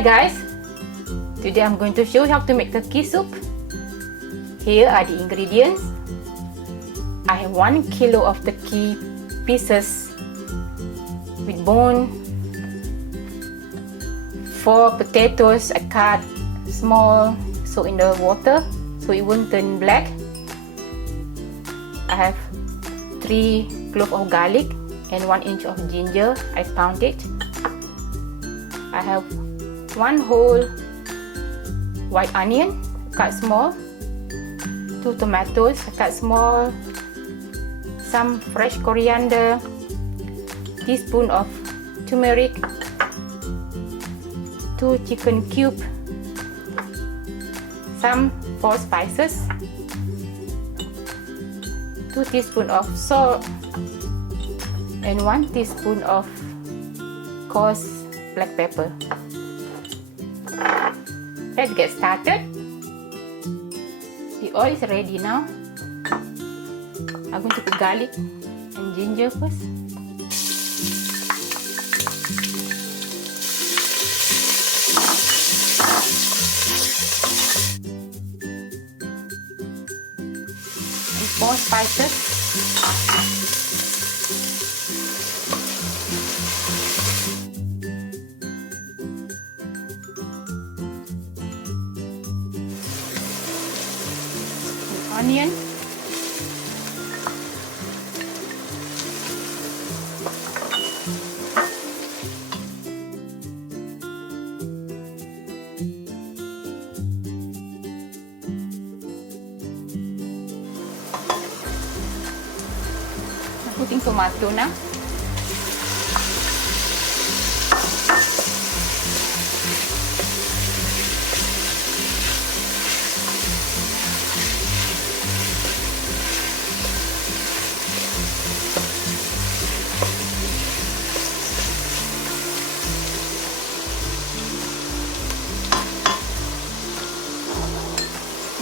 Hi guys, today I'm going to show you how to make turkey soup. Here are the ingredients. I have 1 kilo of turkey pieces with bone, 4 potatoes I cut small, soak in the water so it won't turn black. I have 3 cloves of garlic and 1 inch of ginger. I pound it. I have 1 whole white onion cut small, 2 tomatoes cut small, some fresh coriander, teaspoon of turmeric, 2 chicken cube, some 4 spices, 2 teaspoons of salt, and 1 teaspoon of coarse black pepper. Let's get started. The oil is ready now. I'm going to put garlic and ginger first. And 4 spices. Onion, I'm putting tomato now.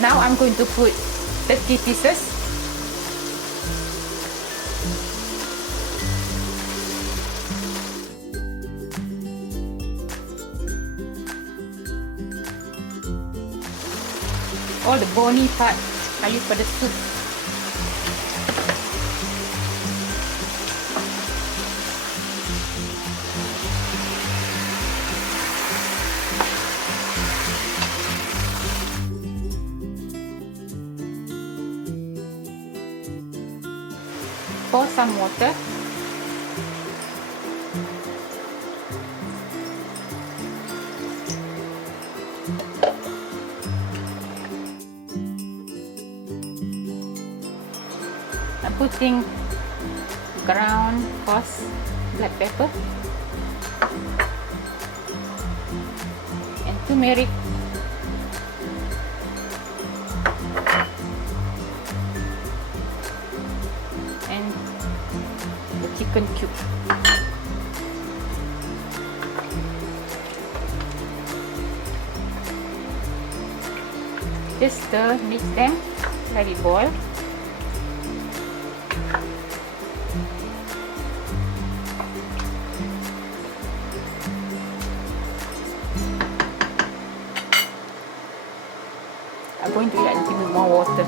Now I'm going to put 30 pieces. All the bony part I use for the soup. Pour some water. I'm putting ground coarse black pepper and turmeric. And the chicken cube. Just stir, mix them, let it boil. I'm going to add a little bit more water.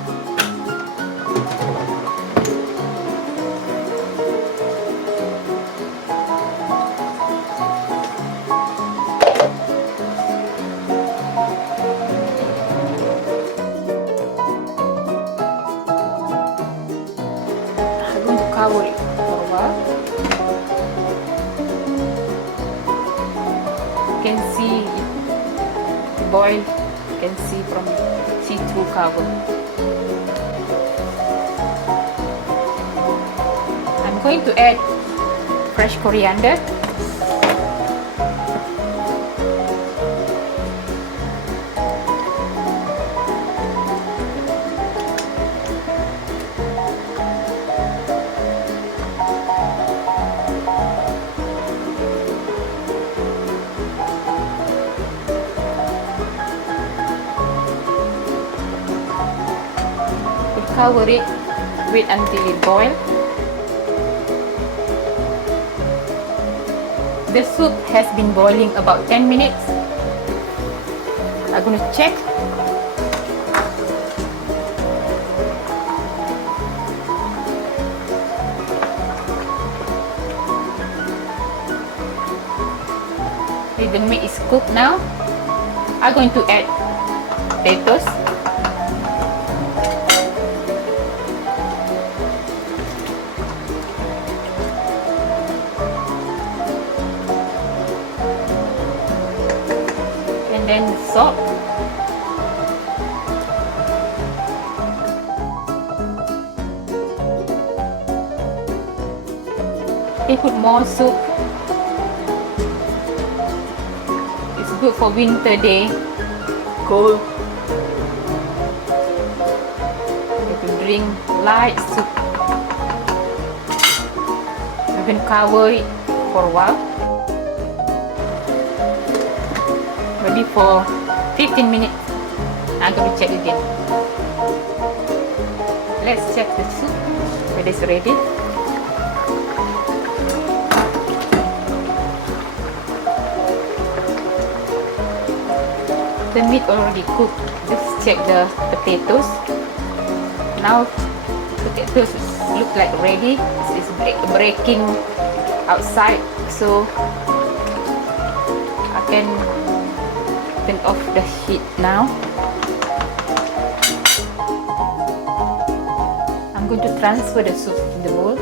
Cover it for a while. You can see it boil. You can see from see-through cover. I'm going to add fresh coriander. Cover it, wait until it boils. The soup has been boiling about 10 minutes. I'm gonna check. The meat is cooked now. I'm going to add potatoes. And then salt. We put more soup. It's good for winter day. Cold. You can drink light soup. You can cover it for a while. Maybe for 15 minutes. I'm going to check again. Let's check the soup whether it's ready. The meat already cooked. Let's check the potatoes. Now potatoes look like ready. It's breaking outside, so I can turn off the heat now. I'm going to transfer the soup in the bowl.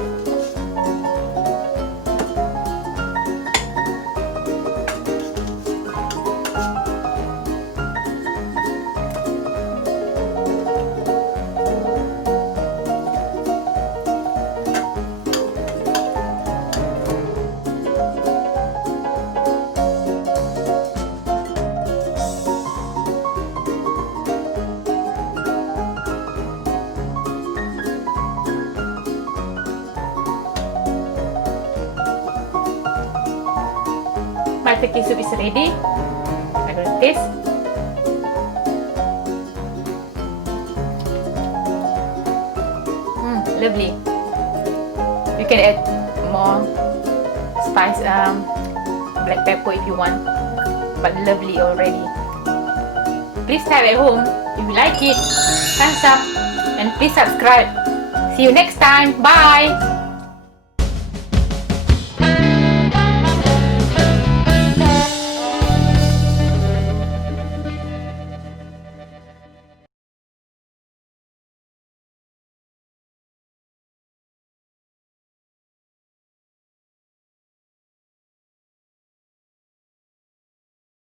My turkey soup is ready. I'm going to taste. Lovely. You can add more spice, black pepper if you want, but lovely already. Please try at home. If you like it, thumbs up and please subscribe. See you next time. Bye.